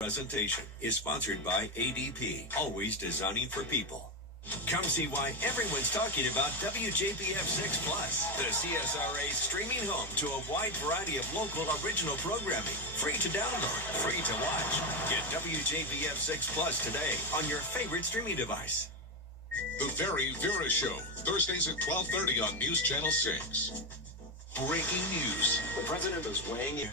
Presentation is sponsored by ADP, always designing for people. Come see why everyone's talking about WJBF 6 Plus, the CSRA's streaming home to a wide variety of local original programming. Free to download, free to watch. Get WJBF 6 Plus today on your favorite streaming device. The Very Vera Show, Thursdays at 12:30 on News Channel 6. Breaking news. The president is weighing in.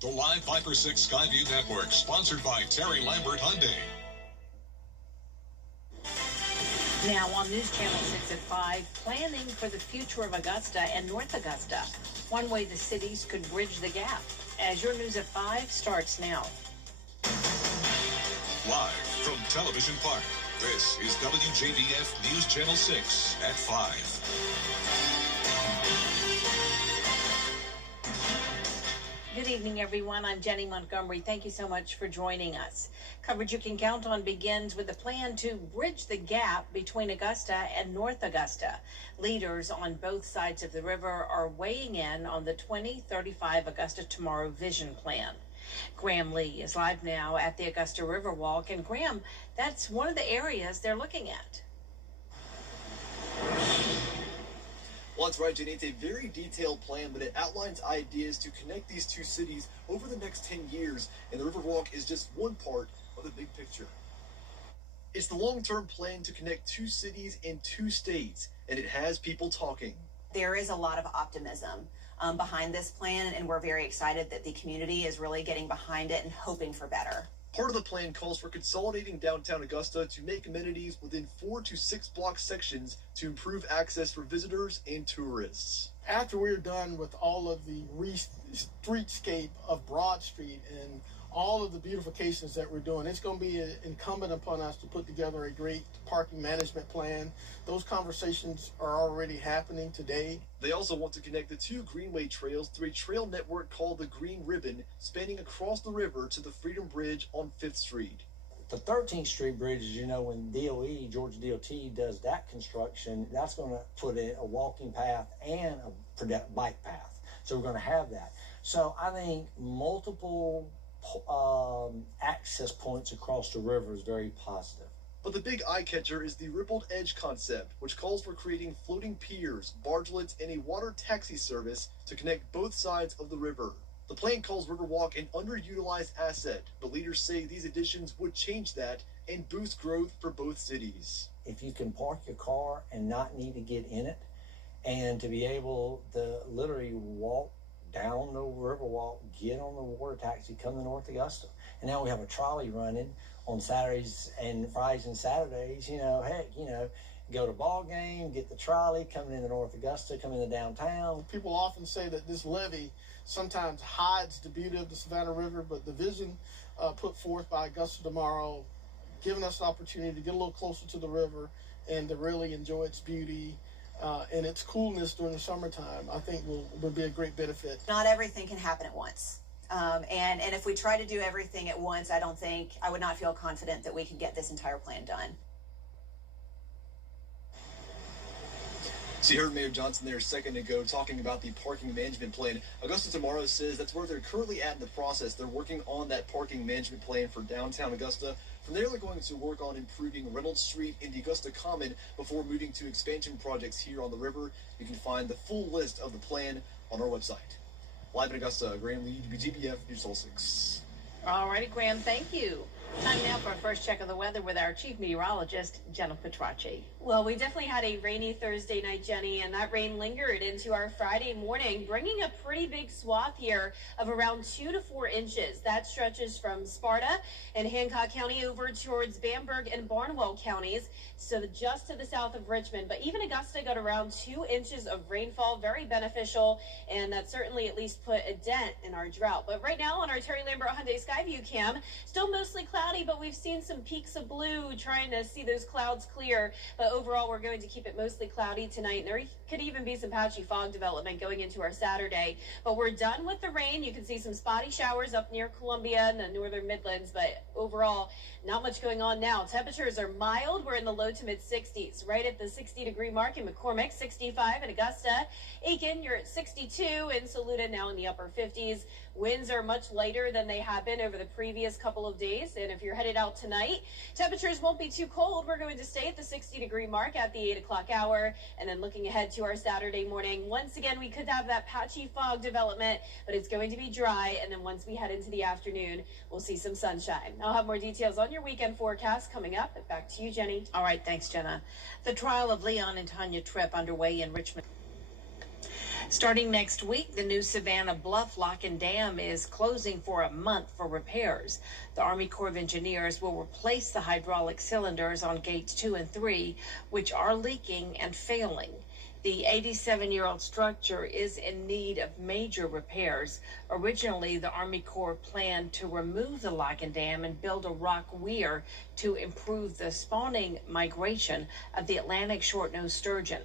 The live Viper 6 Skyview Network, sponsored by Terry Lambert Hyundai. Now on News Channel 6 at 5, planning for the future of Augusta and North Augusta. One way the cities could bridge the gap. As your News at 5 starts now. Live from Television Park, this is WJBF News Channel 6 at 5. Good evening, everyone. I'm Jenny Montgomery. Thank you so much for joining us. Coverage you can count on begins with a plan to bridge the gap between Augusta and North Augusta. Leaders on both sides of the river are weighing in on the 2035 Augusta Tomorrow Vision Plan. Graham Lee is live now at the Augusta Riverwalk. And Graham, that's one of the areas they're looking at. Well, that's right, Jenny. It's a very detailed plan, but it outlines ideas to connect these two cities over the next 10 years, and the Riverwalk is just one part of the big picture. It's the long-term plan to connect two cities in two states, and it has people talking. There is a lot of optimism behind this plan, and we're very excited that the community is really getting behind it and hoping for better. Part of the plan calls for consolidating downtown Augusta to make amenities within 4 to 6 block sections to improve access for visitors and tourists. After we're done with all of the streetscape of Broad Street and all of the beautifications that we're doing, it's going to be incumbent upon us to put together a great parking management plan. Those conversations are already happening today. They also want to connect the two Greenway trails through a trail network called the Green Ribbon, spanning across the river to the Freedom Bridge on 5th Street. The 13th Street Bridge, as you know, when DOE, Georgia DOT, does that construction, that's going to put in a walking path and a bike path. So we're going to have that. So I think multiple access points across the river is very positive. But the big eye catcher is the rippled edge concept, which calls for creating floating piers, bargelets, and a water taxi service to connect both sides of the river. The plan calls Riverwalk an underutilized asset, but leaders say these additions would change that and boost growth for both cities. If you can park your car and not need to get in it, and to be able to literally walk down the Riverwalk, get on the water taxi, come to North Augusta. And now we have a trolley running on Saturdays and Fridays and Saturdays. Go to ball game, get the trolley, coming into North Augusta, come into downtown. People often say that this levee sometimes hides the beauty of the Savannah River, but the vision put forth by Augusta Tomorrow, giving us the opportunity to get a little closer to the river and to really enjoy its beauty and its coolness during the summertime, I think will be a great benefit. Not everything can happen at once. And if we try to do everything at once, I would not feel confident that we can get this entire plan done. So you heard Mayor Johnson there a second ago talking about the parking management plan. Augusta Tomorrow says that's where they're currently at in the process. They're working on that parking management plan for downtown Augusta. From there, they're going to work on improving Reynolds Street and the Augusta Common before moving to expansion projects here on the river. You can find the full list of the plan on our website. Live in Augusta, Graham Lee, WJBF News Channel 6. All righty, Graham, thank you. Time now for our first check of the weather with our chief meteorologist, Jenna Petracci. Well, we definitely had a rainy Thursday night, Jenny, and that rain lingered into our Friday morning, bringing a pretty big swath here of around 2 to 4 inches. That stretches from Sparta and Hancock County over towards Bamberg and Barnwell counties, so just to the south of Richmond. But even Augusta got around 2 inches of rainfall, very beneficial, and that certainly at least put a dent in our drought. But right now on our Terry Lambert Hyundai Skyview cam, still mostly cloudy, but we've seen some peaks of blue trying to see those clouds clear. But overall, we're going to keep it mostly cloudy tonight. And there could even be some patchy fog development going into our Saturday. But we're done with the rain. You can see some spotty showers up near Columbia and the northern Midlands. But overall, not much going on now. Temperatures are mild. We're in the low to mid 60s, right at the 60-degree mark in McCormick, 65 in Augusta. Aiken, you're at 62, and Saluda now in the upper 50s. Winds are much lighter than they have been over the previous couple of days. And if you're headed out tonight, temperatures won't be too cold. We're going to stay at the 60-degree mark at the 8 o'clock hour. And then looking ahead to our Saturday morning, once again, we could have that patchy fog development, but it's going to be dry. And then once we head into the afternoon, we'll see some sunshine. I'll have more details on your weekend forecast coming up. Back to you, Jenny. All right, thanks, Jenna. The trial of Leon and Tanya Tripp underway in Richmond. Starting next week, the new Savannah Bluff Lock and Dam is closing for a month for repairs. The Army Corps of Engineers will replace the hydraulic cylinders on gates 2 and 3, which are leaking and failing. The 87-year-old structure is in need of major repairs. Originally, the Army Corps planned to remove the lock and dam and build a rock weir to improve the spawning migration of the Atlantic short-nosed sturgeon.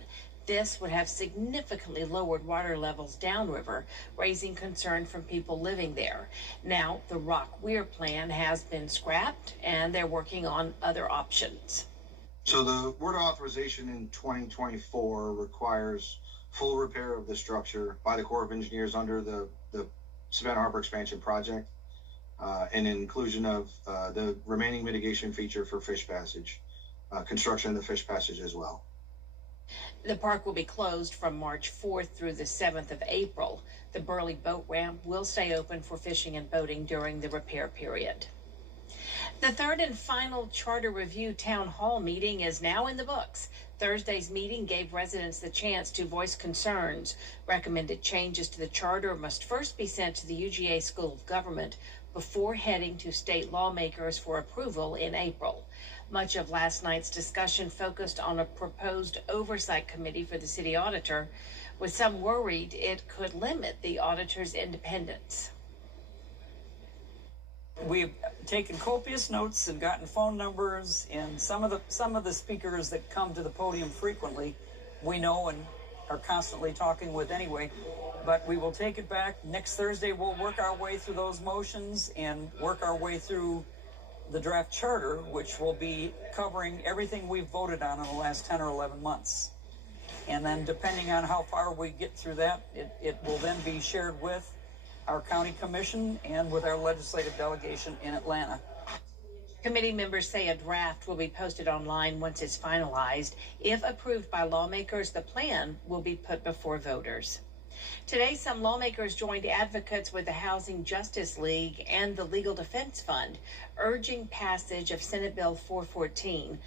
This would have significantly lowered water levels downriver, raising concern from people living there. Now, the rock weir plan has been scrapped, and they're working on other options. So the word authorization in 2024 requires full repair of the structure by the Corps of Engineers under the Savannah Harbor Expansion Project, and inclusion of the remaining mitigation feature for fish passage, construction of the fish passage as well. The park will be closed from March 4th through the 7th of April. The Burley boat ramp will stay open for fishing and boating during the repair period. The third and final Charter Review Town Hall meeting is now in the books. Thursday's meeting gave residents the chance to voice concerns. Recommended changes to the charter must first be sent to the UGA School of Government before heading to state lawmakers for approval in April. Much of last night's discussion focused on a proposed oversight committee for the city auditor, with some worried it could limit the auditor's independence. We've taken copious notes and gotten phone numbers, and some of the speakers that come to the podium frequently we know and are constantly talking with anyway. But we will take it back. Next Thursday we'll work our way through those motions and work our way through the draft charter, which will be covering everything we've voted on in the last 10 or 11 months. And then depending on how far we get through that, it will then be shared with our county commission and with our legislative delegation in Atlanta. Committee members say a draft will be posted online once it's finalized. If approved by lawmakers, the plan will be put before voters. Today, some lawmakers joined advocates with the Housing Justice League and the Legal Defense Fund, urging passage of Senate Bill 414.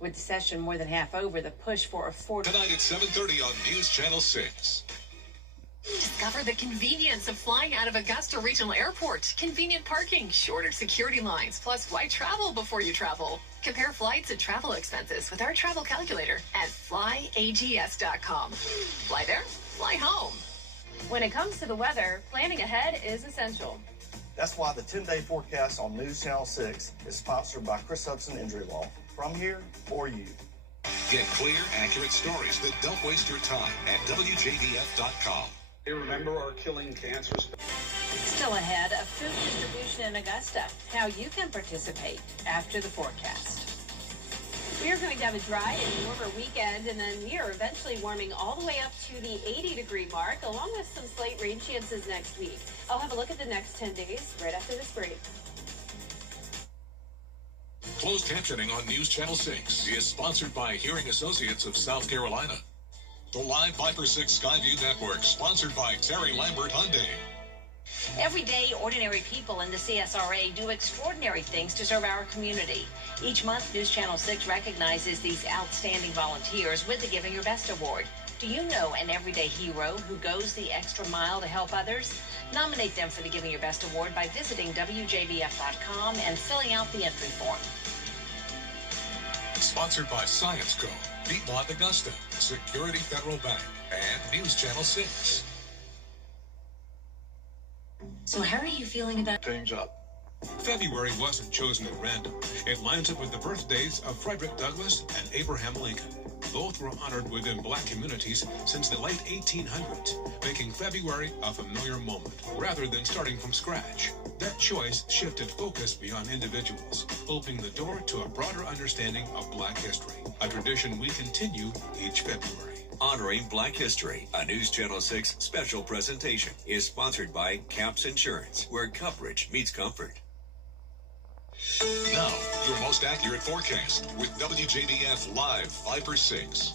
With the session more than half over, the push for affordable... Tonight at 7:30 on News Channel 6. Discover the convenience of flying out of Augusta Regional Airport. Convenient parking, shorter security lines, plus why travel before you travel? Compare flights and travel expenses with our travel calculator at flyags.com. Fly there, fly home. When it comes to the weather, planning ahead is essential. That's why the 10-day forecast on News Channel 6 is sponsored by Chris Hudson Injury Law. From here, for you. Get clear, accurate stories that don't waste your time at WJBF.com. Hey, remember our Killing Cancer? Still ahead, a food distribution in Augusta. How you can participate after the forecast. We are going to have a dry and warmer weekend, and then we are eventually warming all the way up to the 80-degree mark, along with some slight rain chances next week. I'll have a look at the next 10 days right after this break. Closed captioning on News Channel 6 is sponsored by Hearing Associates of South Carolina. The live Viper 6 Skyview Network, sponsored by Terry Lambert Hyundai. Every day, ordinary people in the CSRA do extraordinary things to serve our community. Each month, News Channel 6 recognizes these outstanding volunteers with the Giving Your Best Award. Do you know an everyday hero who goes the extra mile to help others? Nominate them for the Giving Your Best Award by visiting WJBF.com and filling out the entry form. Sponsored by Science Co., Piedmont Augusta, Security Federal Bank, and News Channel 6. So how are you feeling about... Change up. February wasn't chosen at random. It lines up with the birthdays of Frederick Douglass and Abraham Lincoln. Both were honored within black communities since the late 1800s, making February a familiar moment, rather than starting from scratch. That choice shifted focus beyond individuals, opening the door to a broader understanding of black history, a tradition we continue each February. Honoring Black History, a News Channel 6 special presentation, is sponsored by Caps Insurance, where coverage meets comfort. Now, your most accurate forecast with WJBF Live 5/6.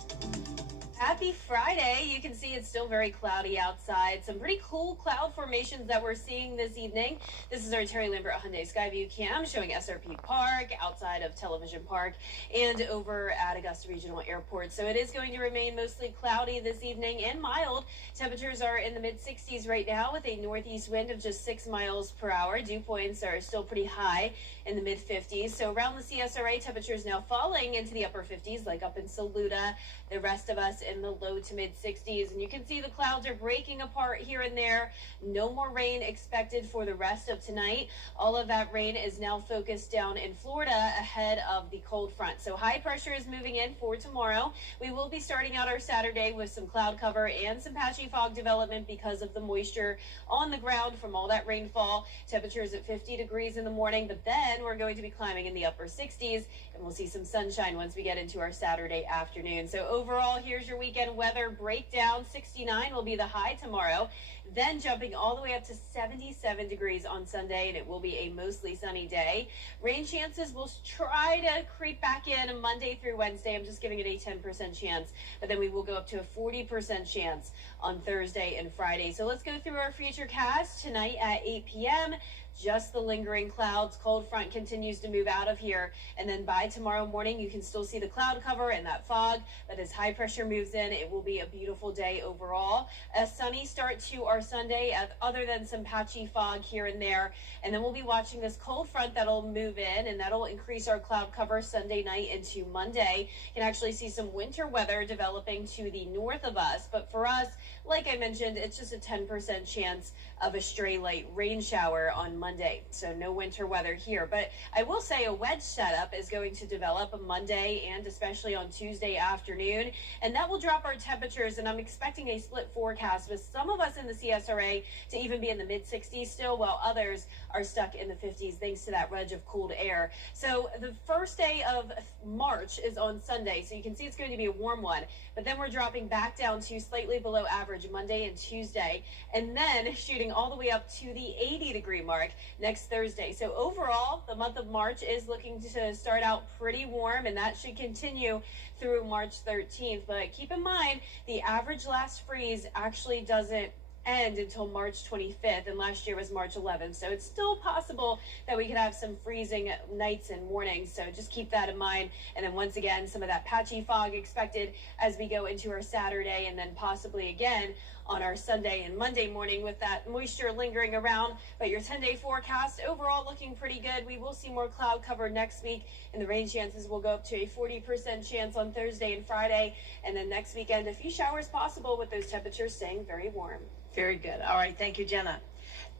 Happy Friday. You can see it's still very cloudy outside. Some pretty cool cloud formations that we're seeing this evening. This is our Terry Lambert Hyundai Skyview cam showing SRP Park, outside of Television Park, and over at Augusta Regional Airport. So it is going to remain mostly cloudy this evening and mild. Temperatures are in the mid-60s right now with a northeast wind of just 6 miles per hour. Dew points are still pretty high in the mid-50s. So around the CSRA, temperatures now falling into the upper 50s, like up in Saluda. The rest of us in the low to mid-60s. And you can see the clouds are breaking apart here and there. No more rain expected for the rest of tonight. All of that rain is now focused down in Florida ahead of the cold front. So high pressure is moving in for tomorrow. We will be starting out our Saturday with some cloud cover and some patchy fog development because of the moisture on the ground from all that rainfall. Temperatures at 50 degrees in the morning, but then we're going to be climbing in the upper 60s, and we'll see some sunshine once we get into our Saturday afternoon. So overall, here's your weekend weather breakdown. 69 will be the high tomorrow, then jumping all the way up to 77 degrees on Sunday, and it will be a mostly sunny day. Rain chances will try to creep back in Monday through Wednesday. I'm just giving it a 10% chance, but then we will go up to a 40% chance on Thursday and Friday. So let's go through our future cast tonight at 8 p.m. Just the lingering clouds. Cold front continues to move out of here, and then by tomorrow morning you can still see the cloud cover and that fog, but as high pressure moves in, it will be a beautiful day overall. A sunny start to our Sunday, other than some patchy fog here and there, and then we'll be watching this cold front that'll move in, and that'll increase our cloud cover Sunday night into Monday. You can actually see some winter weather developing to the north of us, but for us, like I mentioned, it's just a 10% chance of a stray light rain shower on Monday. So no winter weather here. But I will say a wedge setup is going to develop on Monday and especially on Tuesday afternoon. And that will drop our temperatures. And I'm expecting a split forecast with some of us in the CSRA to even be in the mid-60s still, while others are stuck in the 50s thanks to that wedge of cooled air. So the first day of March is on Sunday. So you can see it's going to be a warm one. But then we're dropping back down to slightly below average Monday and Tuesday, and then shooting all the way up to the 80-degree mark next Thursday. So overall, the month of March is looking to start out pretty warm, and that should continue through March 13th. But keep in mind, the average last freeze actually doesn't end until March 25th, and last year was March 11th. So it's still possible that we could have some freezing nights and mornings. So just keep that in mind. And then once again, some of that patchy fog expected as we go into our Saturday, and then possibly again on our Sunday and Monday morning with that moisture lingering around. But your 10-day forecast overall looking pretty good. We will see more cloud cover next week, and the rain chances will go up to a 40% chance on Thursday and Friday. And then next weekend, a few showers possible with those temperatures staying very warm. Very good. All right. Thank you, Jenna.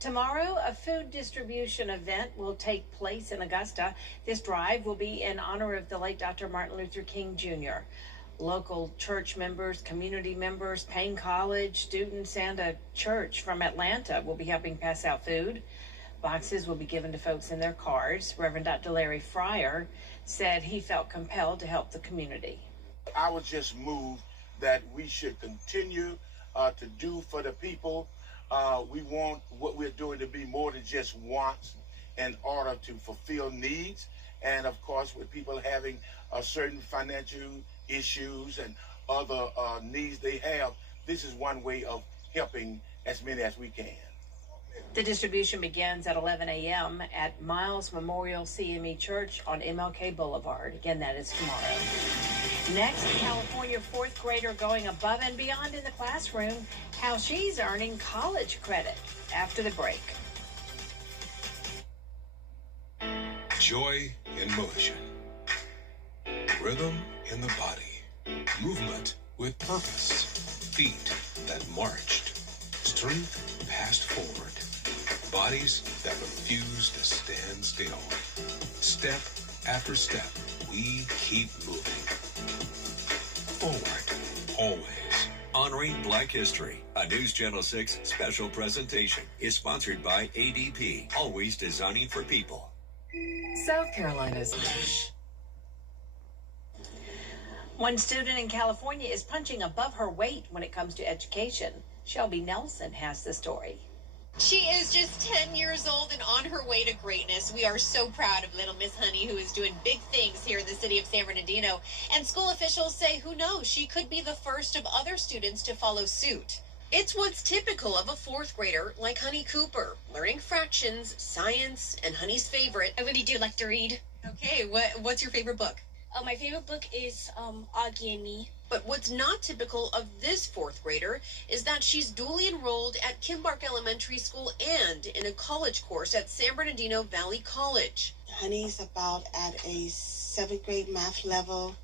Tomorrow, a food distribution event will take place in Augusta. This drive will be in honor of the late Dr. Martin Luther King Jr. Local church members, community members, Payne College students, and a church from Atlanta will be helping pass out food. Boxes will be given to folks in their cars. Reverend Dr. Larry Fryer said he felt compelled to help the community. I was just moved that we should continue to do for the people. We want what we're doing to be more than just wants in order to fulfill needs. And of course, with people having certain financial issues and other needs they have, this is one way of helping as many as we can. The distribution begins at 11 a.m. at Miles Memorial CME Church on MLK Boulevard. Again, that is tomorrow. Next, California fourth grader going above and beyond in the classroom, how she's earning college credit after the break. Joy in motion. Rhythm in the body. Movement with purpose. Feet that marched. Strength passed forward. Bodies that refuse to stand still. Step after step, we keep moving. Forward, always. Honoring Black History, a News Channel 6 special presentation, is sponsored by ADP, always designing for people. South Carolina's One student in California is punching above her weight when it comes to education. Shelby Nelson has the story. She is just 10 years old and on her way to greatness. We are so proud of little Miss Honey, who is doing big things here in the city of San Bernardino. And school officials say, who knows, she could be the first of other students to follow suit. It's what's typical of a fourth grader like Honey Cooper, learning fractions, science, and Honey's favorite. I really do like to read. Okay, what's your favorite book? My favorite book is Augie and Me. But what's not typical of this fourth grader is that she's duly enrolled at Kimbark Elementary School and in a college course at San Bernardino Valley College. Honey's about at a 7th grade math level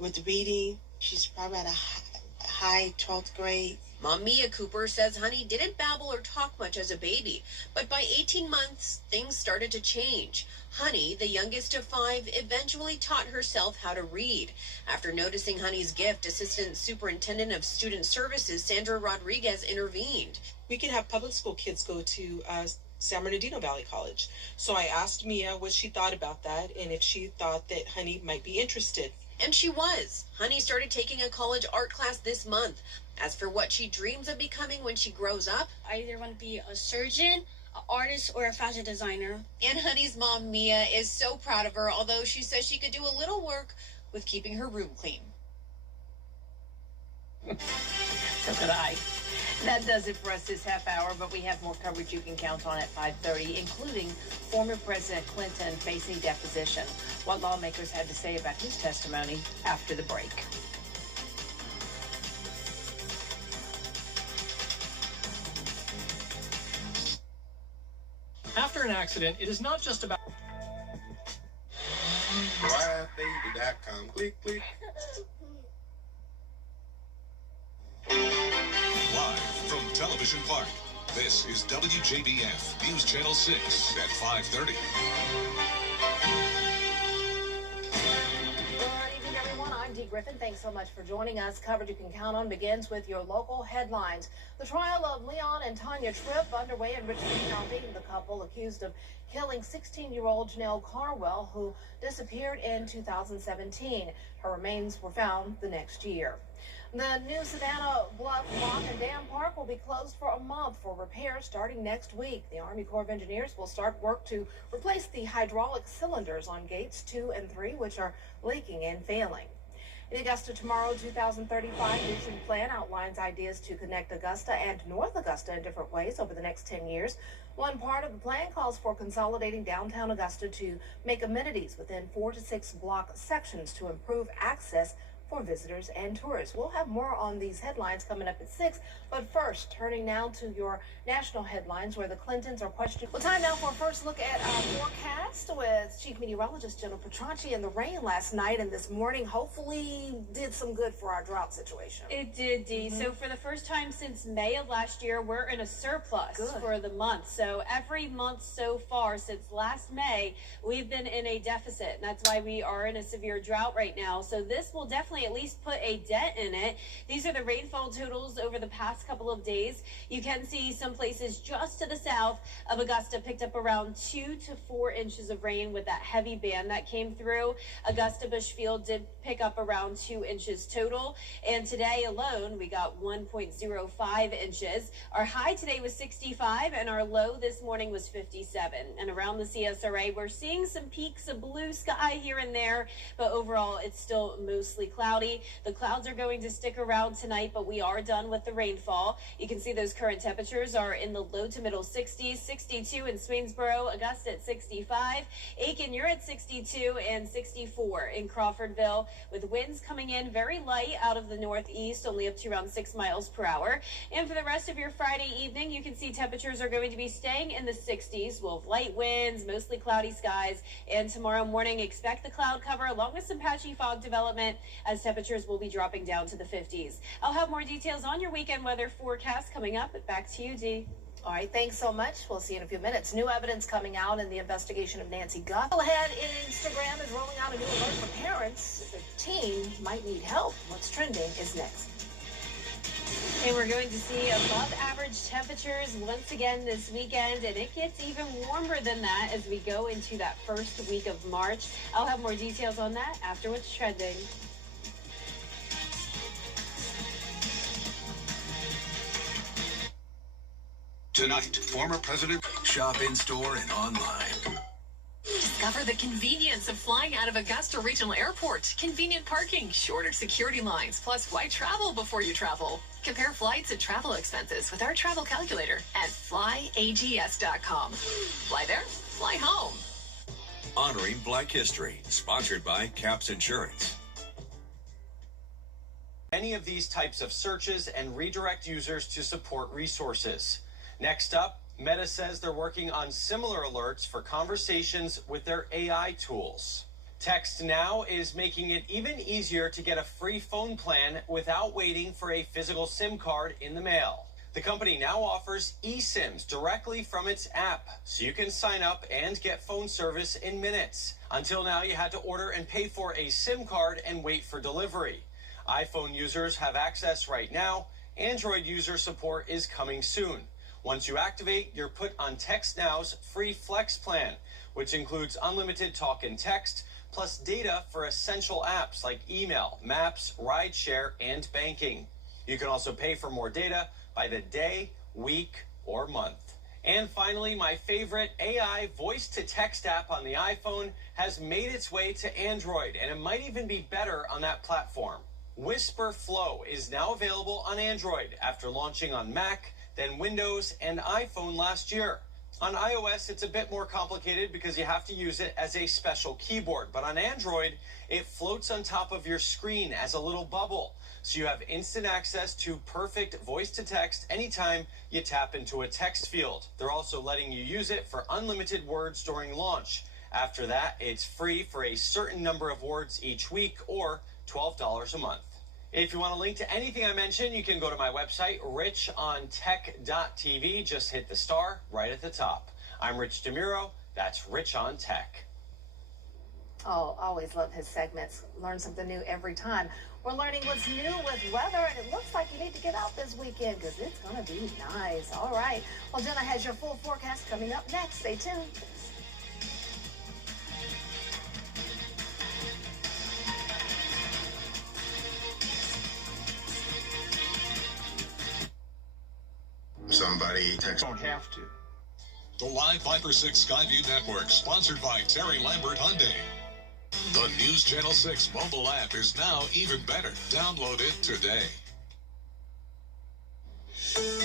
with reading. She's probably at a high 12th grade. Mom Mia Cooper says Honey didn't babble or talk much as a baby, but by 18 months, things started to change. Honey, the youngest of 5, eventually taught herself how to read. After noticing Honey's gift, Assistant Superintendent of Student Services Sandra Rodriguez intervened. We can have public school kids go to San Bernardino Valley College. So I asked Mia what she thought about that and if she thought that Honey might be interested. And she was. Honey started taking a college art class this month. As for what she dreams of becoming when she grows up, I either want to be a surgeon, an artist, or a fashion designer. And Honey's mom, Mia, is so proud of her, although she says she could do a little work with keeping her room clean. So could I. That does it for us this half hour, but we have more coverage you can count on at 5:30, including former President Clinton facing deposition. What lawmakers had to say about his testimony after the break. After an accident, it is not just about... RideBaby.com. Click, click. Live from Television Park, this is WJBF News Channel 6 at 5:30. I'm Dee Griffin. Thanks so much for joining us. Coverage you can count on begins with your local headlines. The trial of Leon and Tanya Tripp underway in Richmond County. The couple accused of killing 16-year-old Janelle Carwell, who disappeared in 2017. Her remains were found the next year. The new Savannah Bluff Lock and Dam Park will be closed for a month for repairs starting next week. The Army Corps of Engineers will start work to replace the hydraulic cylinders on gates 2 and 3, which are leaking and failing. In Augusta tomorrow, 2035 vision plan outlines ideas to connect Augusta and North Augusta in different ways over the next 10 years. One part of the plan calls for consolidating downtown Augusta to make amenities within 4 to 6 block sections to improve access for visitors and tourists. We'll have more on these headlines coming up at 6. But first, turning now to your national headlines where the Clintons are questioned. Well, time now for a first look at our forecast with Chief Meteorologist Jennifer Petronci. And the rain last night and this morning hopefully did some good for our drought situation. It did, Dee. So for the first time since May of last year, we're in a surplus for the month. So every month so far since last May, we've been in a deficit. And that's why we are in a severe drought right now. So this will definitely at least put a dent in it. These are the rainfall totals over the past couple of days. You can see some places just to the south of Augusta picked up around 2 to 4 inches of rain with that heavy band that came through. Augusta Bushfield did pick up around 2 inches total. And today alone, we got 1.05 inches. Our high today was 65 and our low this morning was 57. And around the CSRA, we're seeing some peaks of blue sky here and there, but overall it's still mostly cloudy. The clouds are going to stick around tonight, but we are done with the rainfall. You can see those current temperatures are in the low to middle 60s, 62 in Swainsboro, Augusta at 65, Aiken, you're at 62, and 64 in Crawfordville, with winds coming in very light out of the northeast, only up to around 6 miles per hour. And for the rest of your Friday evening, you can see temperatures are going to be staying in the 60s. We'll have light winds, mostly cloudy skies, and tomorrow morning expect the cloud cover along with some patchy fog development as temperatures will be dropping down to the 50s. I'll have more details on your weekend weather forecast coming up, but back to you, Dee. All right, thanks so much. We'll see you in a few minutes. New evidence coming out in the investigation of Nancy Guth. Ahead, Instagram is rolling out a new alert for parents. If a teen might need help, what's trending is next. And we're going to see above average temperatures once again this weekend, and it gets even warmer than that as we go into that first week of March. I'll have more details on that after what's trending. Tonight, former President Shop in store and online. Discover the convenience of flying out of Augusta Regional Airport. Convenient parking, shorter security lines, plus why travel before you travel? Compare flights and travel expenses with our travel calculator at flyags.com. Fly there, fly home. Honoring Black History, sponsored by Caps Insurance. Any of these types of searches and redirect users to support resources. Next up, Meta says they're working on similar alerts for conversations with their AI tools. Text Now is making it even easier to get a free phone plan without waiting for a physical SIM card in the mail. The company now offers eSIMs directly from its app, so you can sign up and get phone service in minutes. Until now, you had to order and pay for a SIM card and wait for delivery. iPhone users have access right now. Android user support is coming soon. Once you activate, you're put on Text Now's free Flex plan, which includes unlimited talk and text, plus data for essential apps like email, maps, rideshare, and banking. You can also pay for more data by the day, week, or month. And finally, my favorite AI voice-to-text app on the iPhone has made its way to Android, and it might even be better on that platform. Whisper Flow is now available on Android after launching on Mac, then Windows and iPhone last year. On iOS, it's a bit more complicated because you have to use it as a special keyboard. But on Android, it floats on top of your screen as a little bubble. So you have instant access to perfect voice-to-text anytime you tap into a text field. They're also letting you use it for unlimited words during launch. After that, it's free for a certain number of words each week or $12 a month. If you want a link to anything I mentioned, you can go to my website, richontech.tv. Just hit the star right at the top. I'm Rich DeMuro. That's Rich on Tech. Oh, always love his segments. Learn something new every time. We're learning what's new with weather, and it looks like you need to get out this weekend because it's going to be nice. All right. Well, Jenna has your full forecast coming up next. Stay tuned. Somebody text. Don't have to. The Live Viper 6 Skyview Network, sponsored by Terry Lambert Hyundai. The News Channel 6 mobile app is now even better. Download it today.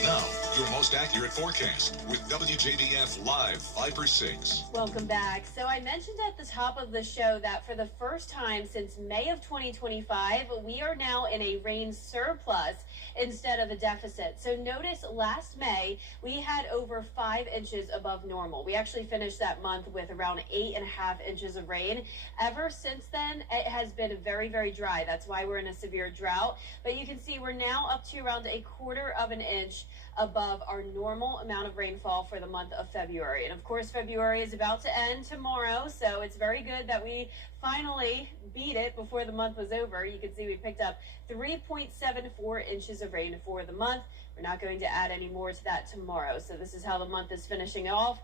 Now, your most accurate forecast with WJBF Live Viper 6. Welcome back. So I mentioned at the top of the show that for the first time since May of 2025, we are now in a rain surplus instead of a deficit. So notice last May, we had over 5 inches above normal. We actually finished that month with around 8.5 inches of rain. Ever since then, it has been very, very dry. That's why we're in a severe drought. But you can see we're now up to around 1/4 of an inch above our normal amount of rainfall for the month of February. And of course, February is about to end tomorrow, so it's very good that we finally beat it before the month was over. You can see we picked up 3.74 inches of rain for the month. We're not going to add any more to that tomorrow. So this is how the month is finishing off.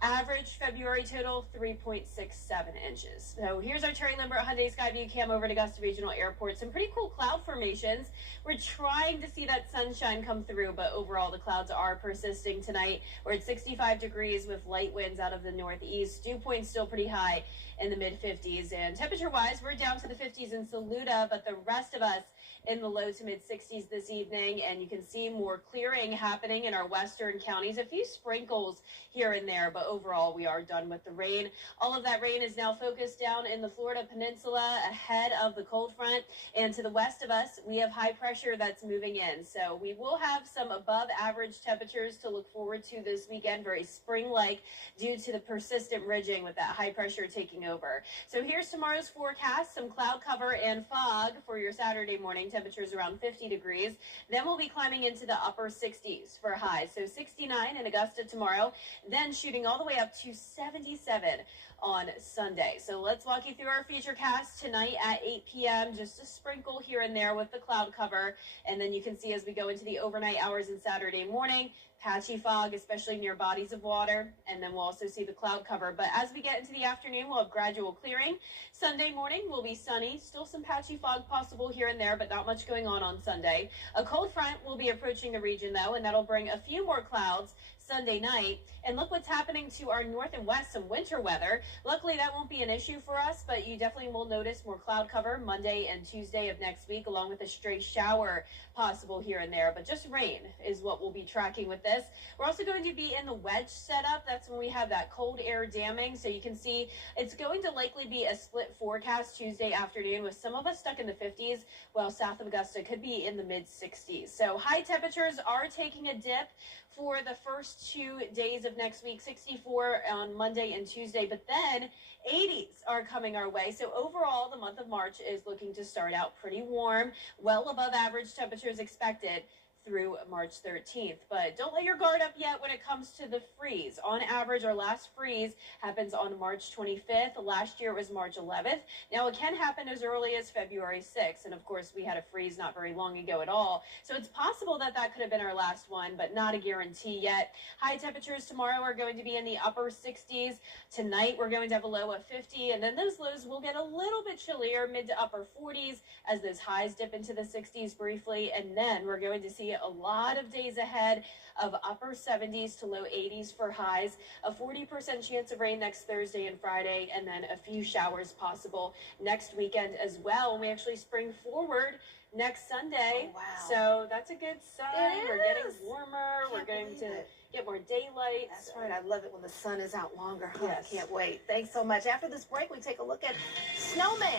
Average February total, 3.67 inches. So here's our Terry Lambert Hyundai Skyview cam over at Augusta Regional Airport. Some pretty cool cloud formations. We're trying to see that sunshine come through, but overall the clouds are persisting tonight. We're at 65 degrees with light winds out of the northeast. Dew point still pretty high in the mid-50s. And temperature-wise, we're down to the 50s in Saluda, but the rest of us in the low to mid-60s this evening, and you can see more clearing happening in our western counties. A few sprinkles here and there, but overall we are done with the rain. All of that rain is now focused down in the Florida Peninsula ahead of the cold front, and to the west of us we have high pressure that's moving in. So we will have some above average temperatures to look forward to this weekend, very spring-like due to the persistent ridging with that high pressure taking over. So here's tomorrow's forecast, some cloud cover and fog for your Saturday morning. Temperatures around 50 degrees. Then we'll be climbing into the upper 60s for highs. So 69 in Augusta tomorrow, then shooting all the way up to 77 on Sunday. So let's walk you through our feature cast tonight at 8 p.m. Just a sprinkle here and there with the cloud cover. And then you can see as we go into the overnight hours and Saturday morning, patchy fog, especially near bodies of water, and then we'll also see the cloud cover. But as we get into the afternoon, we'll have gradual clearing. Sunday morning will be sunny, still some patchy fog possible here and there, but not much going on Sunday. A cold front will be approaching the region, though, and that'll bring a few more clouds Sunday night. And look what's happening to our north and west, some winter weather. Luckily, that won't be an issue for us, but you definitely will notice more cloud cover Monday and Tuesday of next week, along with a stray shower possible here and there. But just rain is what we'll be tracking with this. We're also going to be in the wedge setup. That's when we have that cold air damming. So you can see it's going to likely be a split forecast Tuesday afternoon with some of us stuck in the 50s, while south of Augusta could be in the mid 60s. So high temperatures are taking a dip for the first 2 days of next week, 64 on Monday and Tuesday, but then 80s are coming our way. So overall, the month of March is looking to start out pretty warm, well above average temperatures expected through March 13th. But don't let your guard up yet when it comes to the freeze. On average, our last freeze happens on March 25th. Last year it was March 11th. Now it can happen as early as February 6th. And of course, we had a freeze not very long ago at all. So it's possible that that could have been our last one, but not a guarantee yet. High temperatures tomorrow are going to be in the upper 60s. Tonight we're going to have a low of 50, and then those lows will get a little bit chillier, mid to upper 40s, as those highs dip into the 60s briefly. And then we're going to see a lot of days ahead of upper 70s to low 80s for highs, a 40% chance of rain next Thursday and Friday, and then a few showers possible next weekend as well. And we actually spring forward next Sunday. Oh, wow. So that's a good sign. It We're getting is. warmer. We're going believe to it. get more daylight. That's right. I love it when the sun is out longer. Huh? Yes. I can't wait. Thanks so much. After this break, we take a look at snowman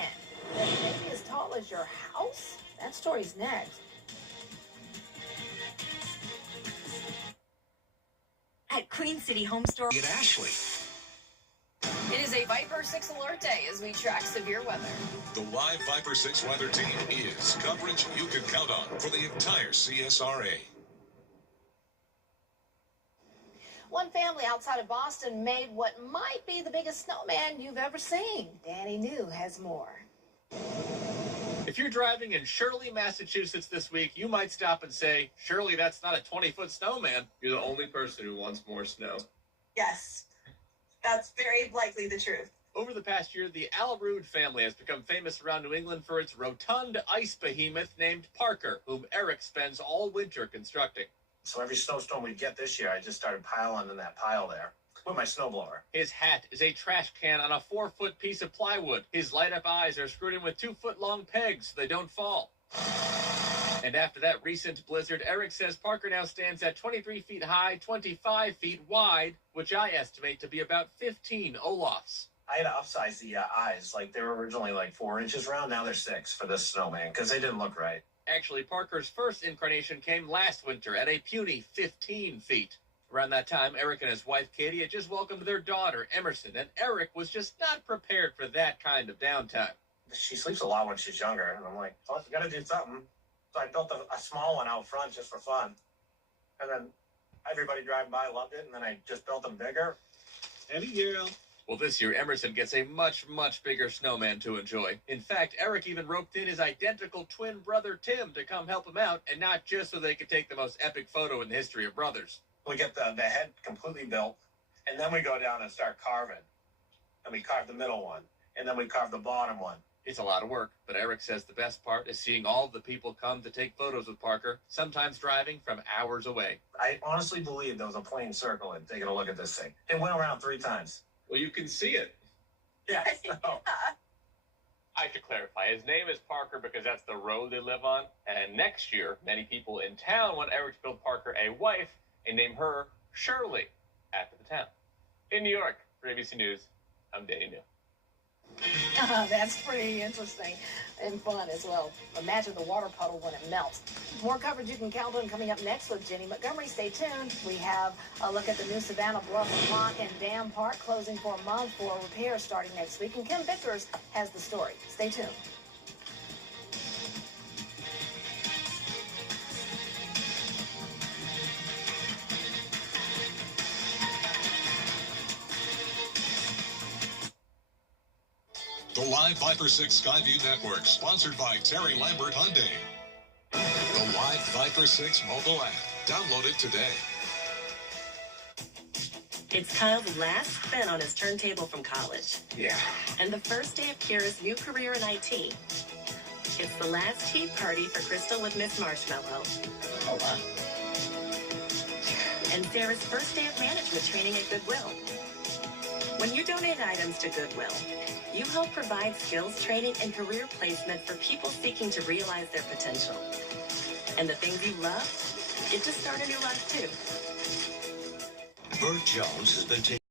that may be as tall as your house. That story's next. At Queen City Home Store. Get Ashley. It is a Viper 6 alert day as we track severe weather. The live Viper 6 weather team is coverage you can count on for the entire CSRA. One family outside of Boston made what might be the biggest snowman you've ever seen. Danny New has more. If you're driving in Shirley, Massachusetts this week, you might stop and say, surely that's not a 20-foot snowman. You're the only person who wants more snow. Yes, that's very likely the truth. Over the past year, the Alarood family has become famous around New England for its rotund ice behemoth named Parker, whom Eric spends all winter constructing. So every snowstorm we get this year, I just started piling in that pile there with my snowblower. His hat is a trash can on a 4-foot piece of plywood. His light-up eyes are screwed in with 2-foot-long pegs so they don't fall. And after that recent blizzard, Eric says Parker now stands at 23 feet high, 25 feet wide, which I estimate to be about 15 Olafs. I had to upsize the eyes. Like, they were originally like 4 inches round. Now they're 6 for this snowman because they didn't look right. Actually, Parker's first incarnation came last winter at a puny 15 feet. Around that time, Eric and his wife, Katie, had just welcomed their daughter, Emerson, and Eric was just not prepared for that kind of downtime. She sleeps a lot when she's younger, and I'm like, well, we got to do something. So I built a small one out front just for fun. And then everybody driving by loved it, and then I just built them bigger. Any girl. Well, this year, Emerson gets a much, much bigger snowman to enjoy. In fact, Eric even roped in his identical twin brother, Tim, to come help him out, and not just so they could take the most epic photo in the history of brothers. We get the head completely built, and then we go down and start carving. And we carve the middle one, and then we carve the bottom one. It's a lot of work, but Eric says the best part is seeing all the people come to take photos with Parker, sometimes driving from hours away. I honestly believe there was a plane circling taking a look at this thing. It went around 3 times. Well, you can see it. Yeah. Oh. I should clarify, his name is Parker because that's the road they live on, and next year, many people in town want Eric to build Parker a wife and name her Shirley after the town. In New York, for ABC News, I'm Danny New. That's pretty interesting and fun as well. Imagine the water puddle when it melts. More coverage you can count on coming up next with Jenny Montgomery. Stay tuned. We have a look at the new Savannah Bluff Lock and Dam Park closing for a month for repairs starting next week. And Kim Vickers has the story. Stay tuned. The live Viper 6 Skyview Network, sponsored by Terry Lambert Hyundai. The live Viper 6 mobile app. Download it today. It's Kyle's last spin on his turntable from college. Yeah. And the first day of Kira's new career in IT. It's the last tea party for Crystal with Miss Marshmallow. Oh, wow. And Sarah's first day of management training at Goodwill. When you donate items to Goodwill, you help provide skills training and career placement for people seeking to realize their potential. And the things you love get to start a new life too. Burt Jones has been taking